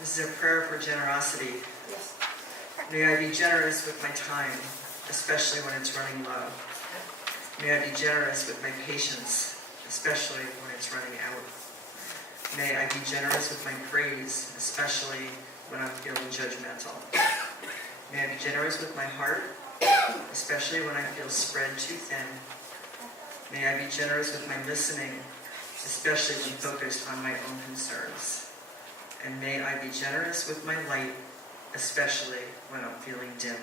This is a prayer for generosity. Yes. May I be generous with my time, especially when it's running low. May I be generous with my patience, especially when it's running out. May I be generous with my praise, especially when I'm feeling judgmental. May I be generous with my heart, especially when I feel spread too thin. May I be generous with my listening, especially when focused on my own concerns. And may I be generous with my light, especially when I'm feeling dim.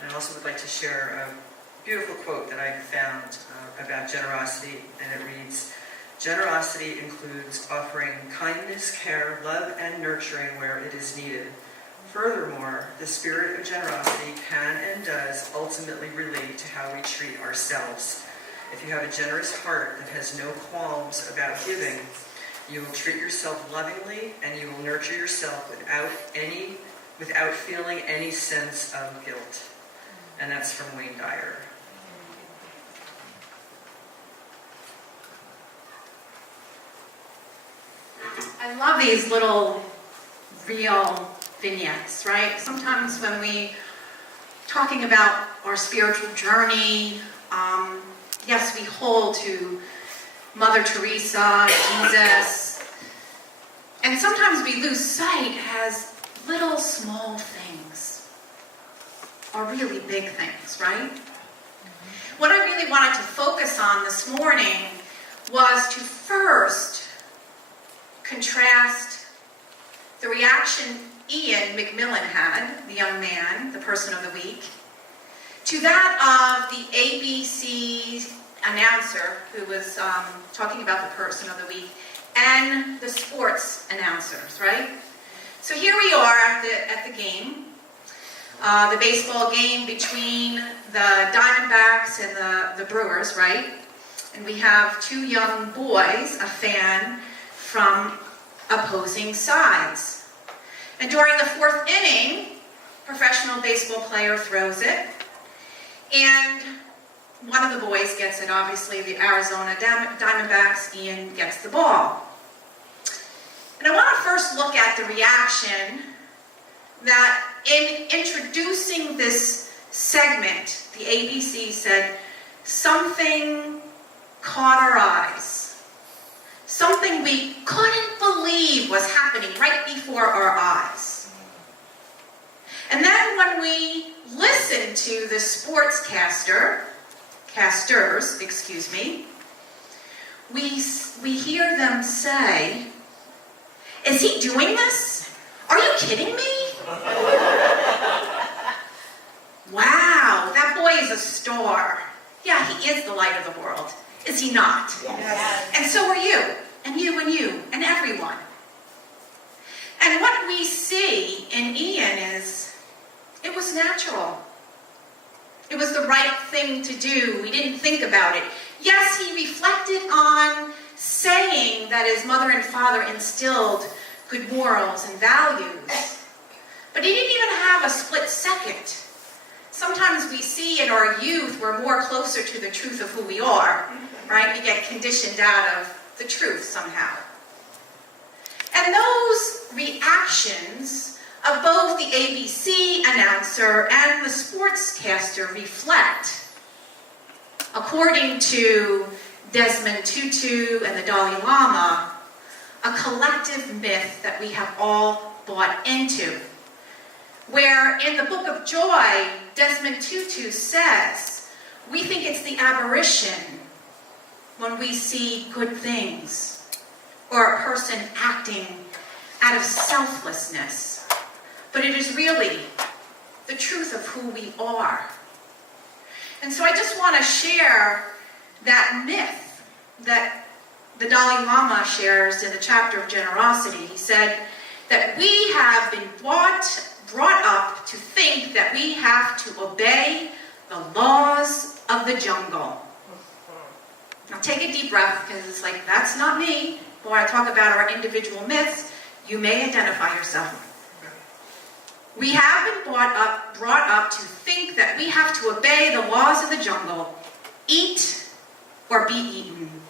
And I also would like to share a beautiful quote that I found about generosity, and it reads, "Generosity includes offering kindness, care, love, and nurturing where it is needed. Furthermore, the spirit of generosity can and does ultimately relate to how we treat ourselves. If you have a generous heart that has no qualms about giving, you will treat yourself lovingly and you will nurture yourself without feeling any sense of guilt." And that's from Wayne Dyer. I love these little real vignettes, right? Sometimes when we talking about our spiritual journey, yes, we hold to Mother Teresa, Jesus, and sometimes we lose sight as little small things are really big things, right? What I really wanted to focus on this morning was to first contrast the reaction Ian McMillan had, the young man, the person of the week, to that of the ABC announcer who was talking about the person of the week, and the sports announcers, right? So here we are at the game, the baseball game between the Diamondbacks and the Brewers, right? And we have two young boys, a fan, from opposing sides. And during the fourth inning, professional baseball player throws it, and one of the boys gets it, obviously the Arizona Diamondbacks. Ian gets the ball. And I want to first look at the reaction that in introducing this segment, the ABC said, something caught our eyes. Something we couldn't believe was happening right before our eyes. And then when we listened to the casters, we hear them say, "Is he doing this? Are you kidding me? Wow, that boy is a star. Yeah, he is the light of the world. Is he not? Yes. And so are you, and you, and you, and everyone." And what we see in Ian is, it was natural. It was the right thing to do. We didn't think about it. Yes, he reflected on saying that his mother and father instilled good morals and values. But he didn't even have a split second. Sometimes we see in our youth we're more closer to the truth of who we are, right? We get conditioned out of the truth somehow. And those reactions of both the ABC announcer and the sportscaster reflect, according to Desmond Tutu and the Dalai Lama, a collective myth that we have all bought into. Where in the Book of Joy, Desmond Tutu says, we think it's the aberration when we see good things or a person acting out of selflessness. But it is really the truth of who we are. And so I just want to share that myth that the Dalai Lama shares in the chapter of generosity. He said that we have been brought up to think that we have to obey the laws of the jungle. Now take a deep breath, because it's like, that's not me. When I talk about our individual myths, you may identify yourself. We have been brought up to think that we have to obey the laws of the jungle, eat or be eaten.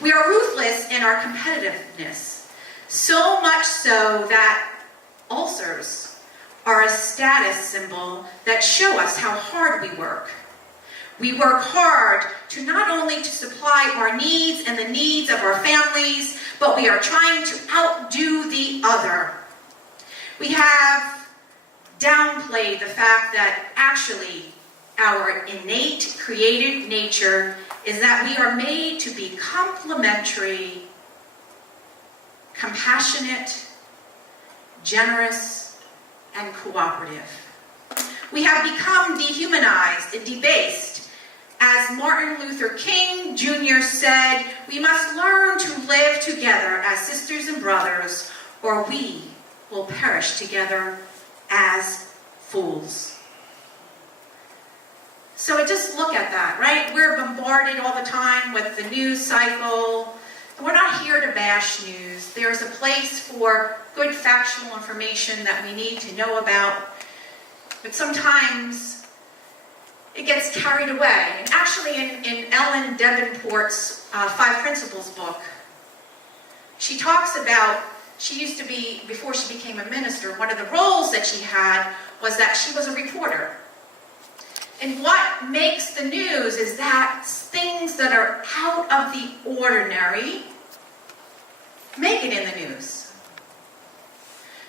We are ruthless in our competitiveness. So much so that ulcers are a status symbol that show us how hard we work. We work hard to not only to supply our needs and the needs of our families, but we are trying to outdo the other. We have downplayed the fact that actually our innate created nature is that we are made to be complementary, compassionate, generous, and cooperative. We have become dehumanized and debased. As Martin Luther King Jr. said, we must learn to live together as sisters and brothers, or we will perish together as fools. So just look at that, right? We're bombarded all the time with the news cycle. We're not here to bash news. There's a place for good factual information that we need to know about. But sometimes it gets carried away. And actually in Ellen Davenport's 5 Principles book, she talks about, she used to be, before she became a minister, one of the roles that she had was that she was a reporter. And what makes the news is that things that are out of the ordinary make it in the news.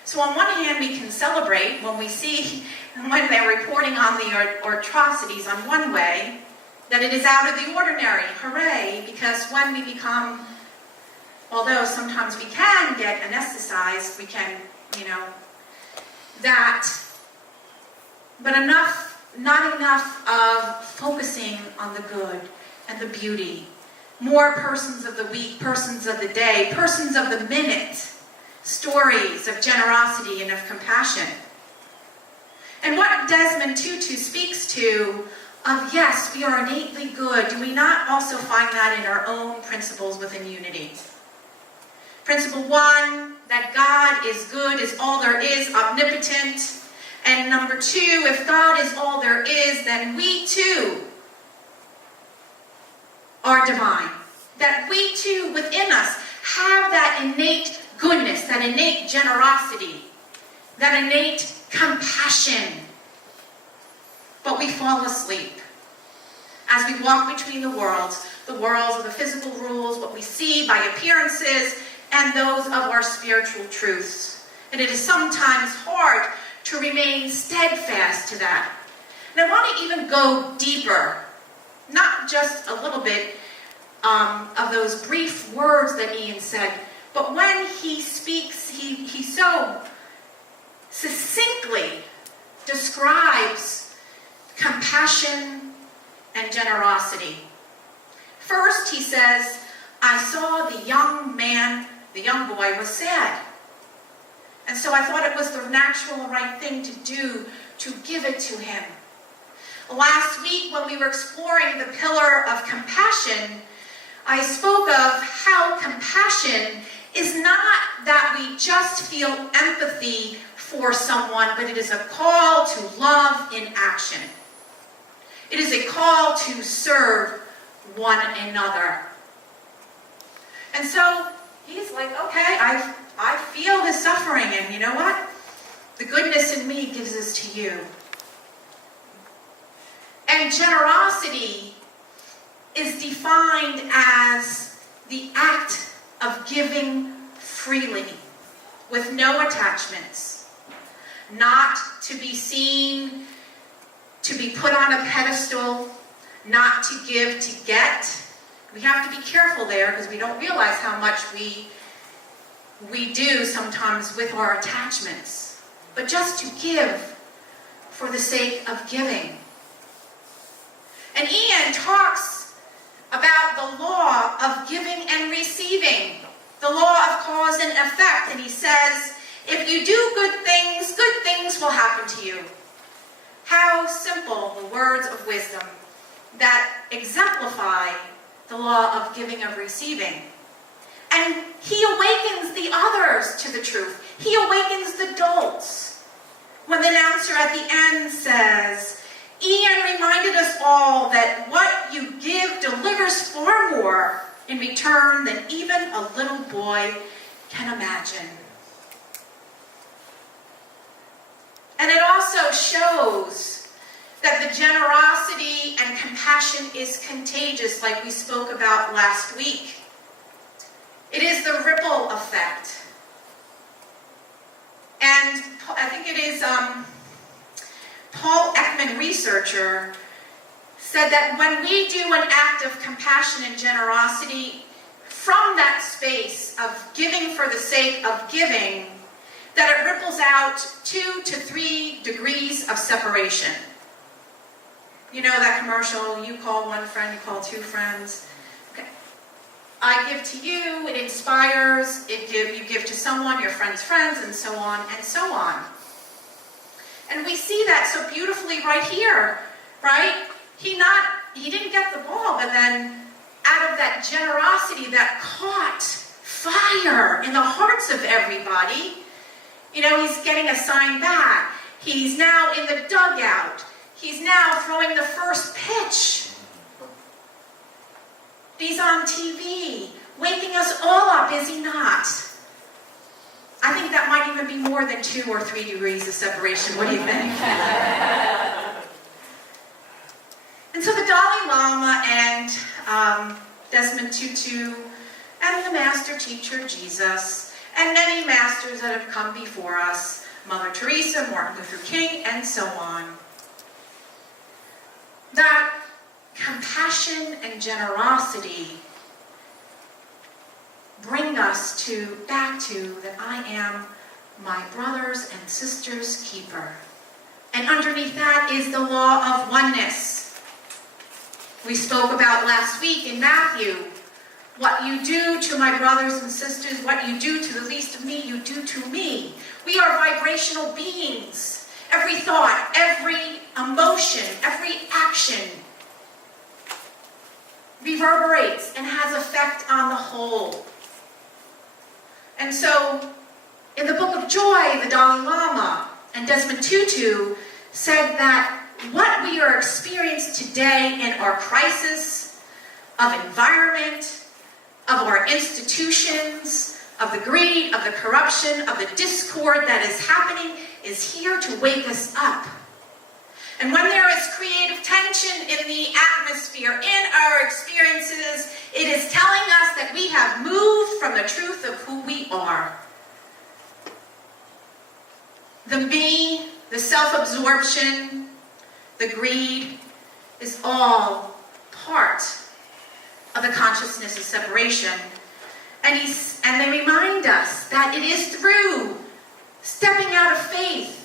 So on one hand, we can celebrate when we see, when they're reporting on the atrocities on one way, that it is out of the ordinary. Hooray, because when we become, although sometimes we can get anesthetized, we can, but not enough of focusing on the good and the beauty. More persons of the week, persons of the day, persons of the minute, stories of generosity and of compassion. And what Desmond Tutu speaks to of, yes, we are innately good, do we not also find that in our own principles within unity? Principle 1, that God is good, is all there is, omnipotent. And number 2, if God is all there is, then we too are divine. That we too, within us, have that innate goodness, that innate generosity, that innate compassion. But we fall asleep as we walk between the worlds of the physical rules, what we see by appearances, and those of our spiritual truths. And it is sometimes hard to remain steadfast to that. And I want to even go deeper, not just a little bit of those brief words that Ian said, but when he speaks, he so succinctly describes compassion and generosity. First, he says, I saw the young boy was sad. And so I thought it was the natural and right thing to do, to give it to him. Last week, when we were exploring the pillar of compassion, I spoke of how compassion is not that we just feel empathy for someone, but it is a call to love in action. It is a call to serve one another. And so he's like, okay, I feel his suffering, and you know what? The goodness in me gives this to you. And generosity is defined as the act of giving freely, with no attachments, not to be seen, to be put on a pedestal, not to give to get. We have to be careful there because we don't realize how much we do sometimes with our attachments, but just to give for the sake of giving. And Ian talks about the law of giving and receiving, the law of cause and effect, and he says, if you do good things will happen to you. How simple the words of wisdom that exemplify the law of giving and receiving. And he awakens the others to the truth. He awakens the dolts. When the announcer at the end says, Ian reminded us all that what you give delivers far more in return than even a little boy can imagine. And it also shows that the generosity and compassion is contagious, like we spoke about last week. It is the ripple effect. And I think it is Paul Ekman, researcher, said that when we do an act of compassion and generosity from that space of giving for the sake of giving, that it ripples out 2 to 3 degrees of separation. You know that commercial, you call one friend, you call 2 friends. Okay. I give to you, it inspires, you give to someone, your friend's friends, and so on and so on. And we see that so beautifully right here, right? He didn't get the ball, but then out of that generosity that caught fire in the hearts of everybody, you know, he's getting a sign back. He's now in the dugout. He's now throwing the first pitch. He's on TV, waking us all up, is he not? I think that might even be more than 2 or 3 degrees of separation. What do you think? And so the Dalai Lama and Desmond Tutu and the master teacher Jesus and many masters that have come before us, Mother Teresa, Martin Luther King, and so on, that compassion and generosity bring us back to that I am my brothers and sisters' keeper. And underneath that is the law of oneness. We spoke about last week in Matthew, what you do to my brothers and sisters, what you do to the least of me, you do to me. We are vibrational beings. Every thought, every emotion, every action reverberates and has effect on the whole. And so, in the Book of Joy, the Dalai Lama and Desmond Tutu said that what we are experiencing today in our crisis of environment, of our institutions, of the greed, of the corruption, of the discord that is happening, is here to wake us up. And when there is creative tension in the atmosphere, in our experiences, it is telling us that we have moved from the truth of who we are. The me, the self-absorption, the greed is all part of the consciousness of separation. And they remind us that it is through stepping out of faith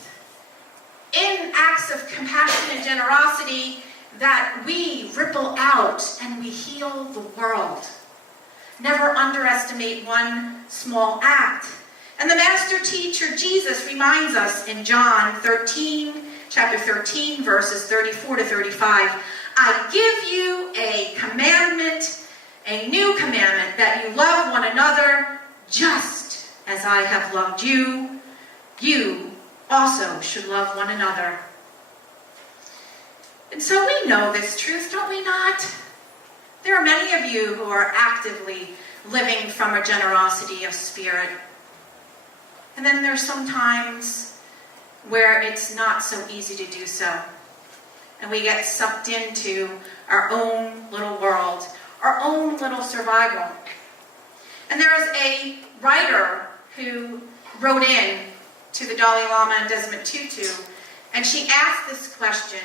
in acts of compassion and generosity that we ripple out and we heal the world. Never underestimate one small act. And the master teacher Jesus reminds us in John 13, chapter 13, verses 34 to 35, I give you a commandment, a new commandment, that you love one another just as I have loved you. You also should love one another. And so we know this truth, don't we not? There are many of you who are actively living from a generosity of spirit. And then there's some times where it's not so easy to do so. And we get sucked into our own little world, our own little survival. And there is a writer who wrote in to the Dalai Lama and Desmond Tutu, and she asked this question.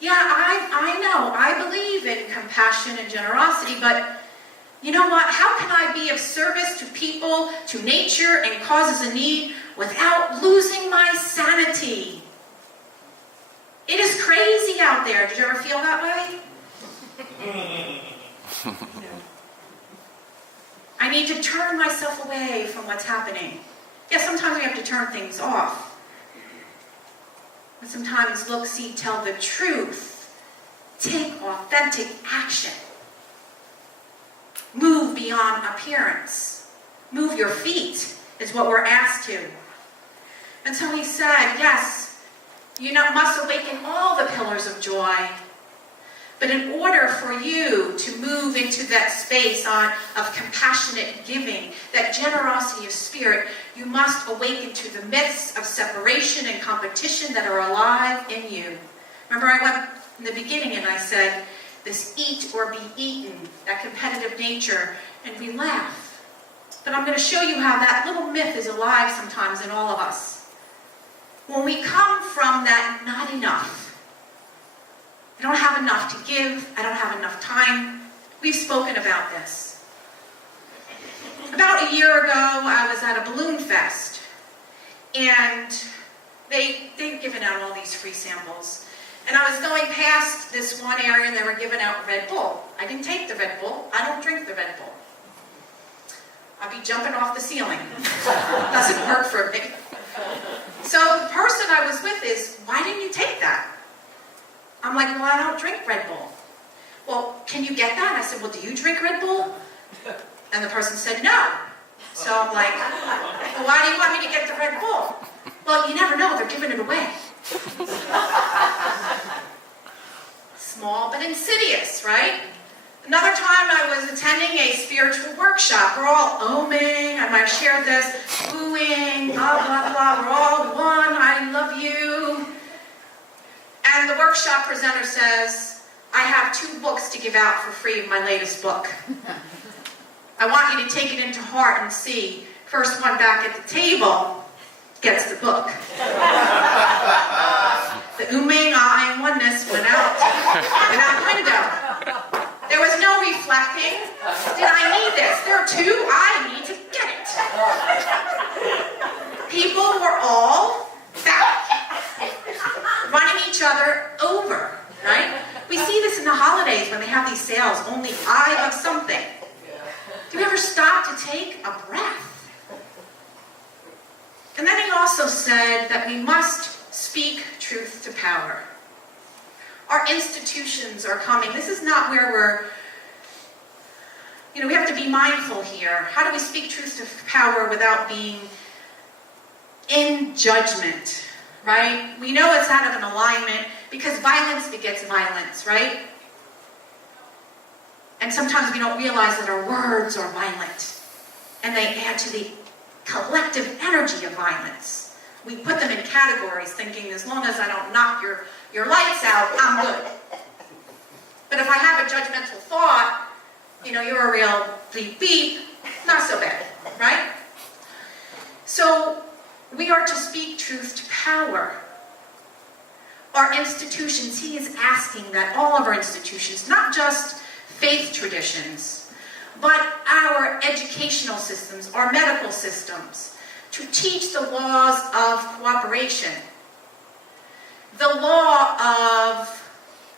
Yeah, I know, I believe in compassion and generosity, but you know what? How can I be of service to people, to nature, and causes in need without losing my sanity? It is crazy out there. Did you ever feel that way? I need to turn myself away from what's happening. Yeah, sometimes we have to turn things off. But sometimes look, see, tell the truth. Take authentic action. Move beyond appearance. Move your feet is what we're asked to. And so he said, yes, you must awaken all the pillars of joy. But in order for you to move into that space of compassionate giving, that generosity of spirit, you must awaken to the myths of separation and competition that are alive in you. Remember, I went in the beginning and I said, this eat or be eaten, that competitive nature, and we laugh. But I'm going to show you how that little myth is alive sometimes in all of us. When we come from that not enough, I don't have enough to give, I don't have enough time. We've spoken about this. About a year ago, I was at a balloon fest, and they'd given out all these free samples. And I was going past this one area, and they were giving out Red Bull. I didn't take the Red Bull. I don't drink the Red Bull. I'd be jumping off the ceiling. Doesn't work for me. So the person I was with is, why didn't you take that? I'm like, well, I don't drink Red Bull. Well, can you get that? I said, well, do you drink Red Bull? And the person said, no. So I'm like, well, why do you want me to get the Red Bull? Well, you never know. They're giving it away. Small but insidious, right? Another time I was attending a spiritual workshop. We're all oming. I might have shared this. Oohing, blah, blah, blah. We're all one. I love you. And the workshop presenter says, I have 2 books to give out for free of my latest book. I want you to take it into heart and see. First one back at the table gets the book. The Uming I and oneness went out the window. There was no reflecting. Did I need this? There are 2. I need to get it. People were all back, running each other over, right? We see this in the holidays when they have these sales, only I of something. Do you ever stop to take a breath? And then he also said that we must speak truth to power. Our institutions are coming. This is not where we have to be mindful here. How do we speak truth to power without being in judgment, right? We know it's out of an alignment because violence begets violence, right? And sometimes we don't realize that our words are violent and they add to the collective energy of violence. We put them in categories thinking as long as I don't knock your lights out, I'm good. But if I have a judgmental thought, you're a real beep beep, not so bad, right? So we are to speak truth to power. Our institutions, he is asking that all of our institutions, not just faith traditions, but our educational systems, our medical systems, to teach the laws of cooperation. The law of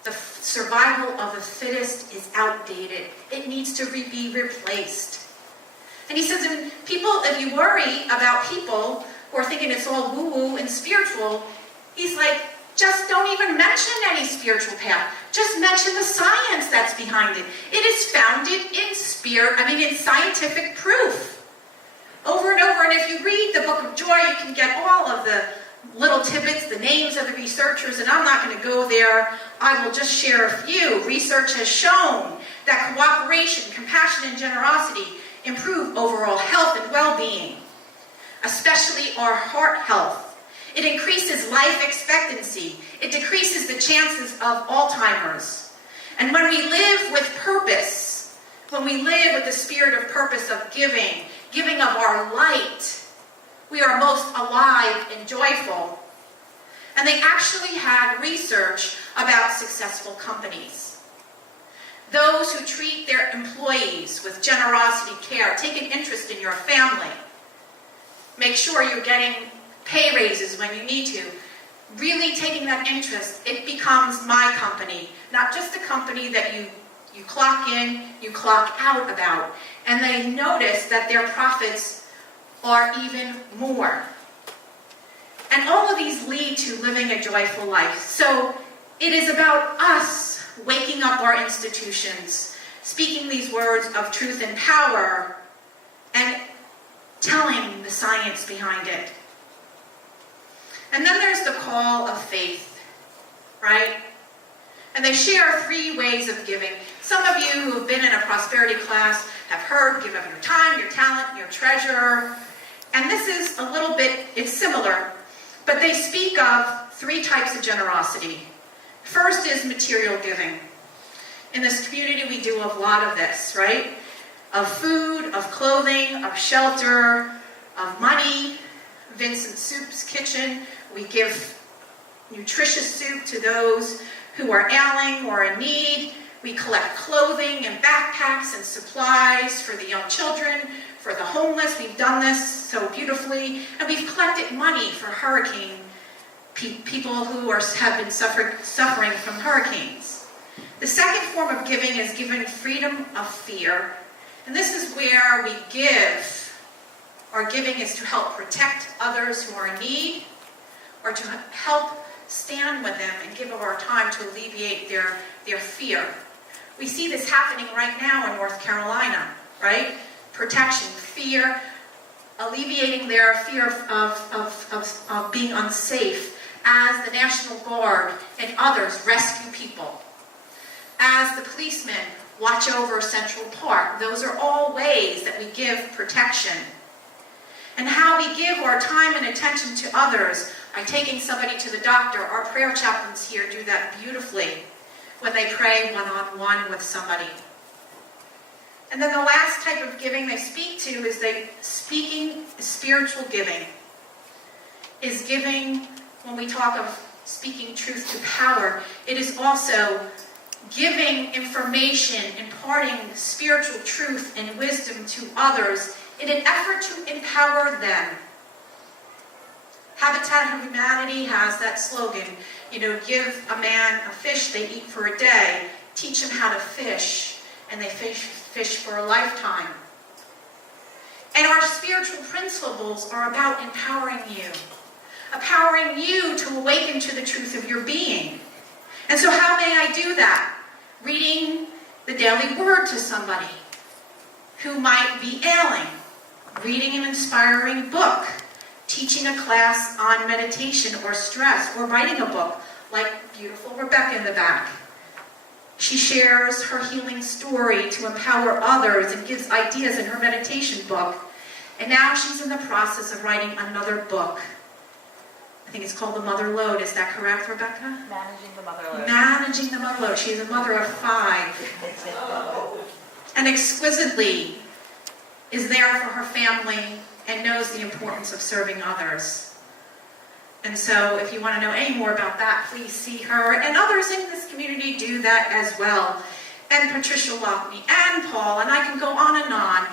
the survival of the fittest is outdated. It needs to be replaced. And he says, if you worry about people who are thinking it's all woo-woo and spiritual, he's like, just don't even mention any spiritual path. Just mention the science that's behind it. It is founded in scientific proof. Over and over, and if you read the Book of Joy, you can get all of the little tidbits, the names of the researchers, and I'm not going to go there. I will just share a few. Research has shown that cooperation, compassion, and generosity improve overall health and well-being, especially our heart health. It increases life expectancy. It decreases the chances of Alzheimer's. And when we live with purpose, when we live with the spirit of purpose of giving of our light, we are most alive and joyful. And they actually had research about successful companies. Those who treat their employees with generosity, care, take an interest in your family, make sure you're getting pay raises when you need to, really taking that interest, it becomes my company, not just a company that you clock in, you clock out about. And they notice that their profits are even more. And all of these lead to living a joyful life. So it is about us waking up our institutions, speaking these words of truth and power, and telling the science behind it. And then there's the call of faith, right? And they share 3 ways of giving. Some of you who have been in a prosperity class have heard, give of your time, your talent, your treasure. And this is a little bit, it's similar, but they speak of 3 types of generosity. First is material giving. In this community, we do a lot of this, right? Of food, of clothing, of shelter, of money. Vincent Soup's Kitchen, we give nutritious soup to those who are ailing or in need. We collect clothing and backpacks and supplies for the young children, for the homeless. We've done this so beautifully. And we've collected money for hurricane people who have been suffering from hurricanes. The second form of giving is giving freedom of fear. And this is where we give. Our giving is to help protect others who are in need, or to help stand with them and give of our time to alleviate their fear. We see this happening right now in North Carolina, right? Protection, fear, alleviating their fear of being unsafe as the National Guard and others rescue people. As the policemen watch over Central Park. Those are all ways that we give protection. And how we give our time and attention to others by taking somebody to the doctor. Our prayer chaplains here do that beautifully when they pray one-on-one with somebody. And then the last type of giving they speak to is speaking spiritual giving. Is giving, when we talk of speaking truth to power, it is also giving information, imparting spiritual truth and wisdom to others in an effort to empower them. Habitat for Humanity has that slogan, give a man a fish they eat for a day, teach them how to fish, and they fish for a lifetime. And our spiritual principles are about empowering you to awaken to the truth of your being. And so how may I do that? Reading the daily word to somebody who might be ailing, reading an inspiring book, teaching a class on meditation or stress, or writing a book like beautiful Rebecca in the back. She shares her healing story to empower others and gives ideas in her meditation book. And now she's in the process of writing another book. I think it's called The Mother Load. Is that correct, Rebecca? Managing the Mother Load. Managing the Mother Load. She's a mother of 5. And exquisitely is there for her family and knows the importance of serving others. And so if you want to know any more about that, please see her. And others in this community do that as well. And Patricia Lockney and Paul, and I can go on and on.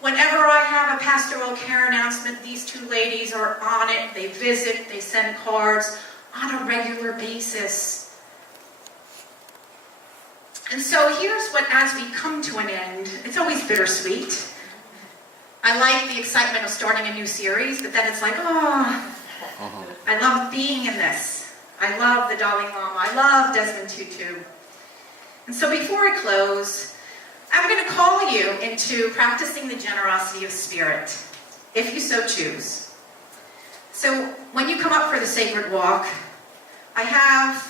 Whenever I have a pastoral care announcement, these 2 ladies are on it. They visit, they send cards on a regular basis. And so here's what, as we come to an end, it's always bittersweet. I like the excitement of starting a new series, but then it's like, I love being in this. I love the Dalai Lama. I love Desmond Tutu. And so before I close, I'm going to call you into practicing the generosity of spirit, if you so choose. So when you come up for the sacred walk, I have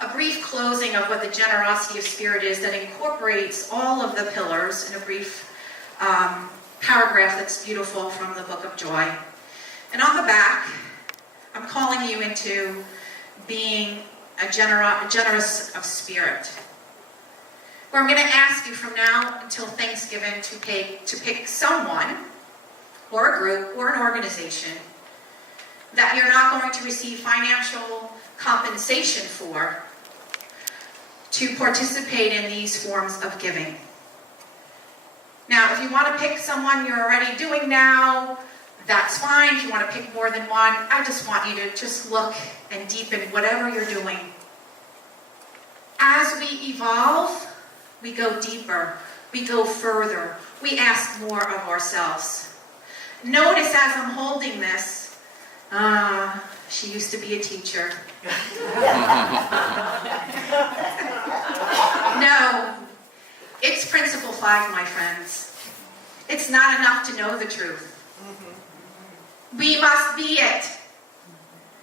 a brief closing of what the generosity of spirit is that incorporates all of the pillars in a brief paragraph that's beautiful from the Book of Joy. And on the back, I'm calling you into being a generous of spirit. Where I'm going to ask you from now until Thanksgiving to pick someone, or a group, or an organization that you're not going to receive financial compensation for to participate in these forms of giving. Now, if you want to pick someone you're already doing now, that's fine. If you want to pick more than one, I just want you to just look and deepen whatever you're doing. As we evolve, we go deeper, we go further, we ask more of ourselves. Notice as I'm holding this, she used to be a teacher. No, it's principle 5, my friends. It's not enough to know the truth. We must be it.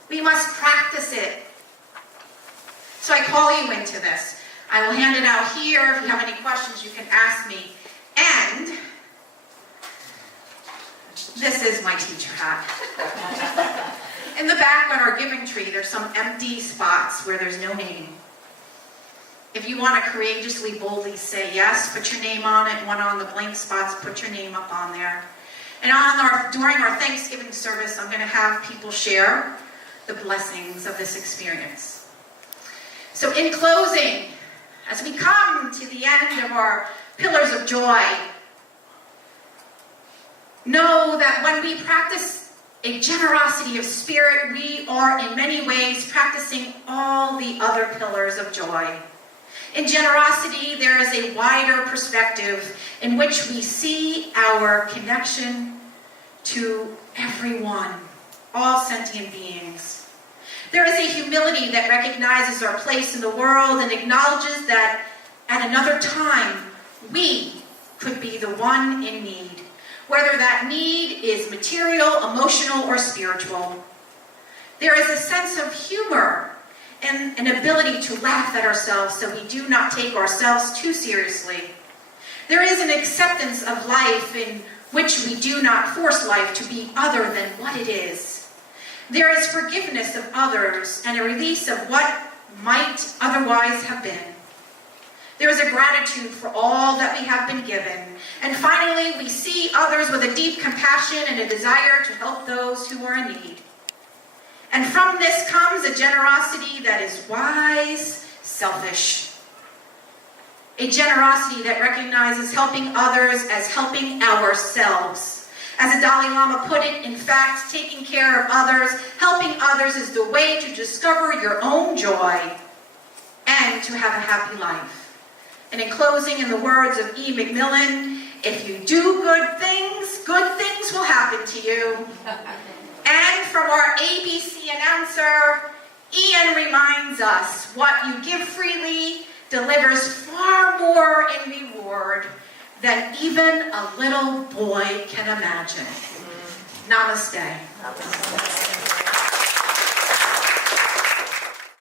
We must practice it. So I call you into this. I will hand it out here. If you have any questions, you can ask me. And this is my teacher hat. In the back on our giving tree, there's some empty spots where there's no name. If you want to courageously, boldly say yes, put your name on it. One on the blank spots, put your name up on there. And during our Thanksgiving service, I'm going to have people share the blessings of this experience. So in closing, as we come to the end of our pillars of joy, know that when we practice a generosity of spirit, we are in many ways practicing all the other pillars of joy. In generosity, there is a wider perspective in which we see our connection to everyone, all sentient beings. There is a humility that recognizes our place in the world and acknowledges that at another time, we could be the one in need, whether that need is material, emotional, or spiritual. There is a sense of humor and an ability to laugh at ourselves so we do not take ourselves too seriously. There is an acceptance of life in which we do not force life to be other than what it is. There is forgiveness of others and a release of what might otherwise have been. There is a gratitude for all that we have been given. And finally, we see others with a deep compassion and a desire to help those who are in need. And from this comes a generosity that is wise, selfish. A generosity that recognizes helping others as helping ourselves. As the Dalai Lama put it, in fact, taking care of others, helping others is the way to discover your own joy and to have a happy life. And in closing, in the words of E. McMillan, if you do good things will happen to you. And from our ABC announcer, Ian reminds us, what you give freely delivers far more in reward than even a little boy can imagine. Namaste.